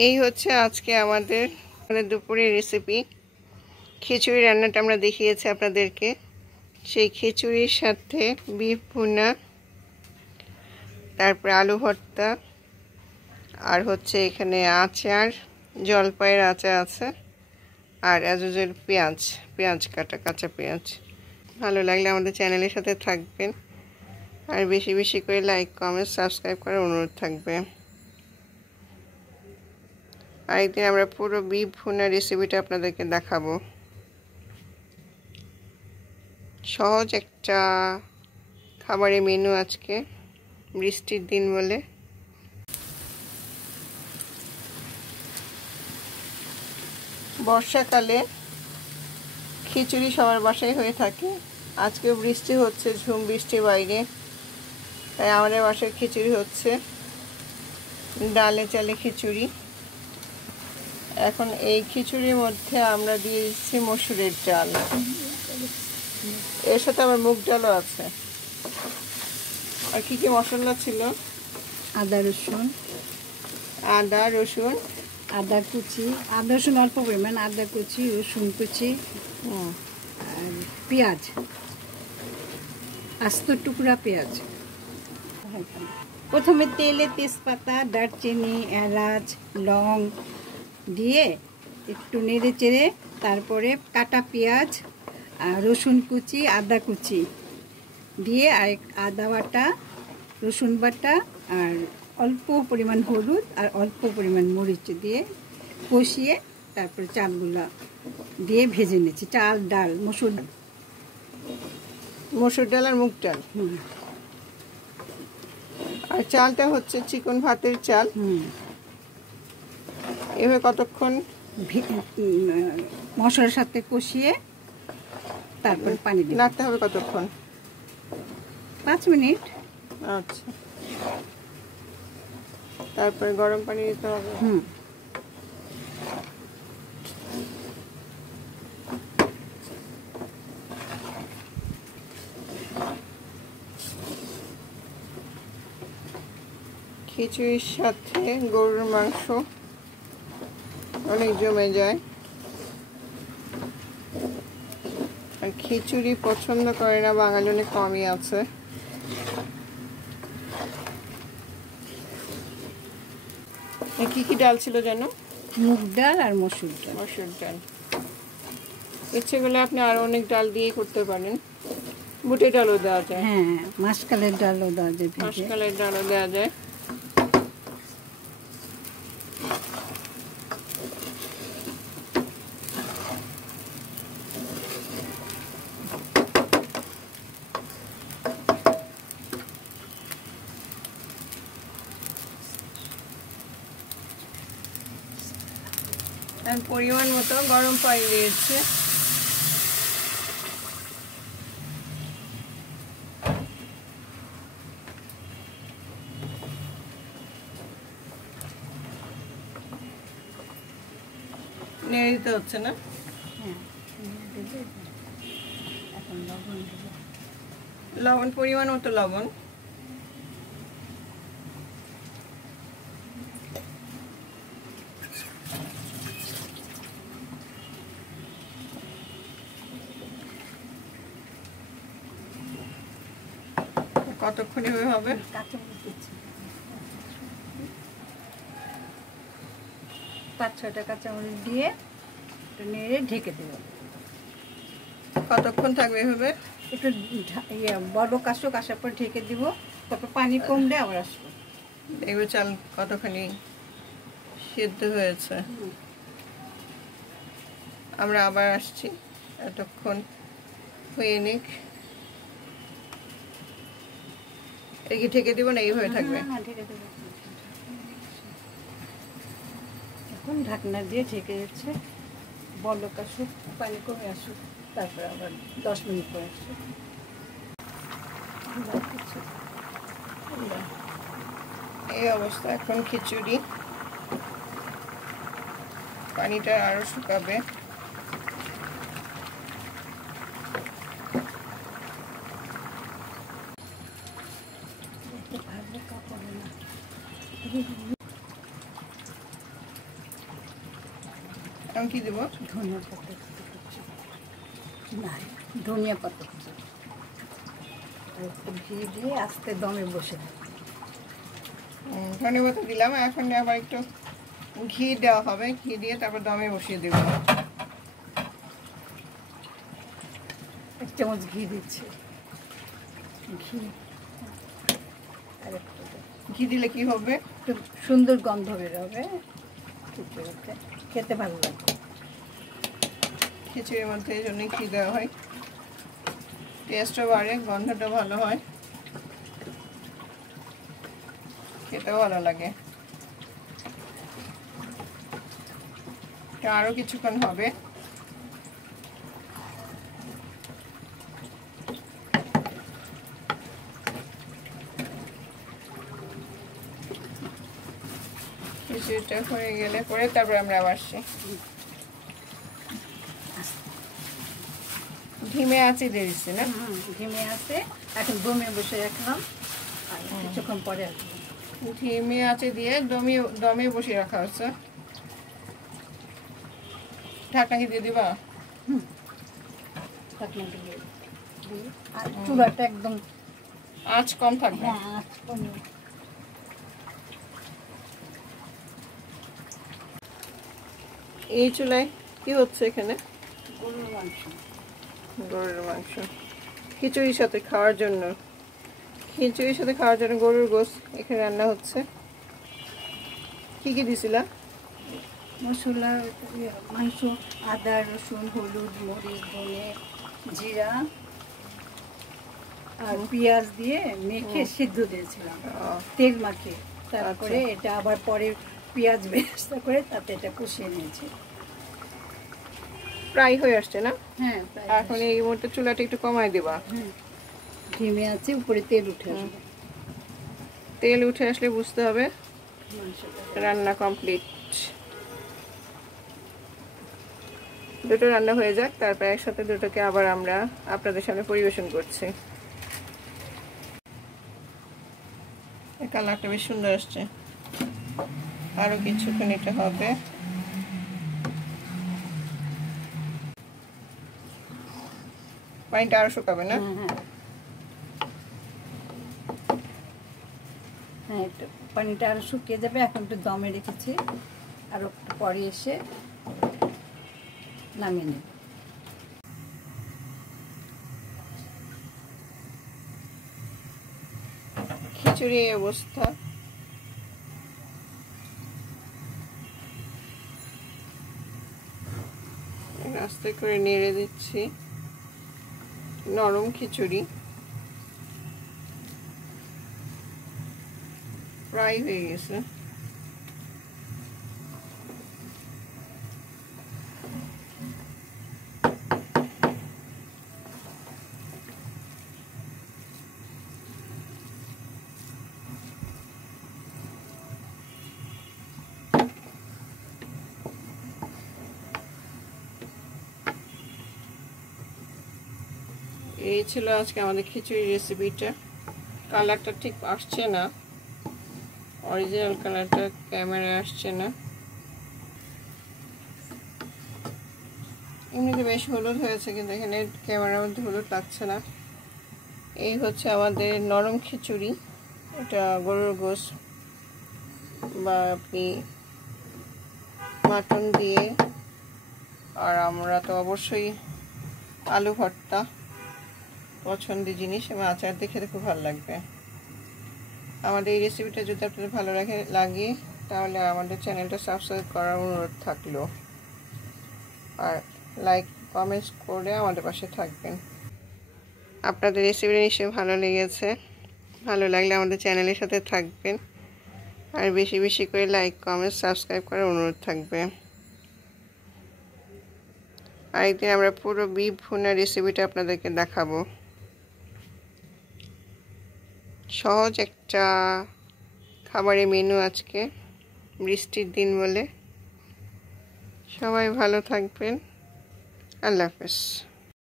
এই হচ্ছে আজকে আমাদের দুপুরের রেসিপি। খিচুড়ি রান্নাটা আমরা দেখিয়েছি আপনাদেরকে। সেই খিচুড়ির সাথে বিফ ভুনা, তারপরে আলু ভর্তা, আর হচ্ছে এখানে আচার, জলপাইয়ের আচার আছে, আর এজুজের পেঁয়াজ কাটা, কাঁচা পেঁয়াজ। ভালো লাগলে আমাদের চ্যানেলের সাথে থাকবেন, আর বেশি বেশি করে লাইক, কমেন্ট, সাবস্ক্রাইব করার অনুরোধ থাকবে। আরেকদিন আমরা পুরো বিফ ভুনা রেসিপিটা আপনাদেরকে দেখাবো। সহজ একটা খাবারের মেনু আজকে, বৃষ্টির দিন বলে। বর্ষাকালে খিচুড়ি সবার বাসায় হয়ে থাকে। আজকে বৃষ্টি হচ্ছে, ঝুম বৃষ্টি বাইরে, তাই আমাদের বাসায় খিচুড়ি হচ্ছে, ডালে চালে খিচুড়ি। এখন এই খিচুড়ির মধ্যে আমরা দিয়েছি মসুরের ডাল, এর সাথে আবার মুগ ডালও আছে। আর কি কি মশলা ছিল? আদা রসুন আদা কুচি, আদা রসুন অল্প পরিমাণ, আদা কুচি, রসুন কুচি, আর পেঁয়াজ, আস্ত টুকরা পেঁয়াজ। প্রথমে তেলে তেজপাতা, দারচিনি, এলাচ, লং দিয়ে একটু নেড়ে চেড়ে তারপরে কাটা পেঁয়াজ, রসুন কুচি, আদা কুচি দিয়ে, আর আদা বাটা, রসুন বাটা, আর অল্প পরিমাণ হলুদ আর অল্প পরিমাণ মরিচ দিয়ে কষিয়ে তারপরে চালগুলো দিয়ে ভেজে নিচ্ছি। চাল, ডাল, মসুর ডাল আর মুগ ডাল। আর চালটা হচ্ছে চিকন ভাতের চাল। এভাবে কতক্ষণ মশলার সাথে কষিয়ে তারপর পানি দিয়ে নাড়তে হবে? কতক্ষণ? 5 মিনিট। আচ্ছা, তারপরে গরম পানি দিতে হবে। খিচুড়ির সাথে গরুর মাংস অনেক জমে যায়, আর খিচুড়ি পছন্দ করে না বাঙালি অনেক কমই আছে। কি কি ডাল ছিল যেন? মুগ ডাল আর মসুর ডাল। ইচ্ছে করলে আপনি আরো অনেক ডাল দিয়ে করতে পারেন। বুটের ডালও দেওয়া যায়। হ্যাঁ, মাসকালের ডালও দেওয়া যায়। মাসকালের ডালও দেওয়া যায়। পরিমাণ মতো গরম পানি দিয়েছে। নেড়ে দিতে হচ্ছে না? লবণ পরিমাণ মতো লবণ। কতক্ষণ এভাবে হবে? 5-6টা কাঁচামরিচ দিয়ে নেড়ে ঢেকে দেব। কতক্ষণ থাকবে এভাবে? একটু বড় কাশুক আসার পর ঢেকে দিব, তারপর পানি কমলে আবার আসবো। দেখবে চাল কতখানি সিদ্ধ হয়েছে। আমরা আবার আসছি, এতক্ষণ হয়ে নিক। এই কি ঢেকে দিব না এইভাবে থাকবে? এখন ঢাকনা দিয়ে ঢেকে যাচ্ছে, বলক আসুক, পানি কমে আসুক, তারপর আবার 10 মিনিট পরে আসুক। এই অবস্থা। এখন খিচুড়ি পানিটা আরো শুকাবে। এখন কি দেবো? ধনিয়া পাতা কুচি, না ধনিয়া পাতা কুচি, আর একটু ঘি দিয়ে আস্তে দমে বসে দেবো। ধনিয়া পাতা দিলাম, এখন আবার একটু ঘি দেওয়া হবে, ঘি দিয়ে তারপর দমে বসিয়ে দেবো। 1 চামচ ঘি দিচ্ছি। ঘি আর একটু ঘি দিলে কি হবে? একটু সুন্দর গন্ধ বেরোবে, খিচুড়িতে খেতে ভালো লাগবে। খিচুড়ির মধ্যে এই জন্যই ঘি দেওয়া হয়, টেস্টও বাড়ে, গন্ধটা ভালো হয়, খেতেও ভালো লাগে। আরও কিছুক্ষণ হবে। খিচুড়িটা হয়ে গেলে পরে তারপরে আমরা আবার আসছি। ধিমে আঁচে দিয়ে দিচ্ছি না? ধিমে আছে, এখন দমে বসে রাখলাম, আর কিছুক্ষণ পরে আসবো। ধিমে আঁচে দিয়ে দমে বসিয়ে রাখা হচ্ছে। ঢাকনা কি দিয়ে দিবা? ঢাকনা দিয়ে আর চুলাটা একদম আঁচ কম থাকবে। আঁচ কমে। এই চুলায় কি হচ্ছে এখানে? গরুর মাংস। গরুর মাংস খিচুড়ির সাথে খাওয়ার জন্য, খিচুড়ির সাথে খাওয়ার জন্য গরুর গোশত এখানে রান্না হচ্ছে। কি কি দিছিলা? মশলা, মাংস, আদা, রসুন, হলুদ, মরিচ, ধনে, জিরা আর পেঁয়াজ দিয়ে মেখে সিদ্ধ দিয়েছিলাম, তেল মাখিয়ে। তারপরে এটা আবার পরে পেঁয়াজ বেরেস্তা করে তাতে এটা কষিয়ে নিয়েছি। প্রায় হয়ে আসছে না? হ্যাঁ, এখন এই মুহূর্তে চুলাটা একটু কমাই দিবা। ধিমে আছে, উপরে তেল উঠে আসবে। তেল উঠে আসলে বুঝতে হবে রান্না কমপ্লিট। দুটো রান্না হয়ে যাক, তারপর একসাথে দুটোকে আবার আমরা আপনাদের সামনে পরিবেশন করছি। কালারটা বেশ সুন্দর আসছে, আরো কিছুক্ষণ এটা হবে। পানিটা আরো শুকাবে না? হ্যাঁ, একটু পানিটা আরো শুকিয়ে যাবে। এখন একটু দমে রেখেছি, আর একটু পরে এসে নামিয়ে নেব। খিচুড়ি এই অবস্থা। আস্তে করে নেড়ে দিচ্ছি। নরম খিচুড়ি প্রায় হয়ে গেছে। এই ছিল আজকে আমাদের খিচুড়ি রেসিপিটা। কালারটা ঠিক আসছে না, অরিজিনাল কালারটা ক্যামেরায় আসছে না। এমনিতে বেশ হলুদ হয়েছে, কিন্তু এখানে ক্যামেরার মধ্যে হলুদ লাগছে না। এই হচ্ছে আমাদের নরম খিচুড়ি। এটা গরুর গোশত বা আপনি মাটন দিয়ে, আর আমরা তো অবশ্যই আলু ভর্তা পছন্দের জিনিস, এবং আচার দিয়ে খেতে খুব ভালো লাগবে। আমাদের এই রেসিপিটা যদি আপনাদের ভালো লাগে তাহলে আমাদের চ্যানেলটা সাবস্ক্রাইব করার অনুরোধ থাকলো, আর লাইক কমেন্টস করে আমাদের পাশে থাকবেন। আপনাদের রেসিপিটা নিশ্চয়ই ভালো লেগেছে। ভালো লাগলে আমাদের চ্যানেলের সাথে থাকবেন, আর বেশি বেশি করে লাইক কমেন্ট সাবস্ক্রাইব করার অনুরোধ থাকবে। আরেকদিন আমরা পুরো বিফ ভুনা রেসিপিটা আপনাদেরকে দেখাবো। সহজ একটা খাবারের মেনু আজকে, বৃষ্টির দিন বলে। সবাই ভালো থাকবেন। আল্লাহ হাফেজ।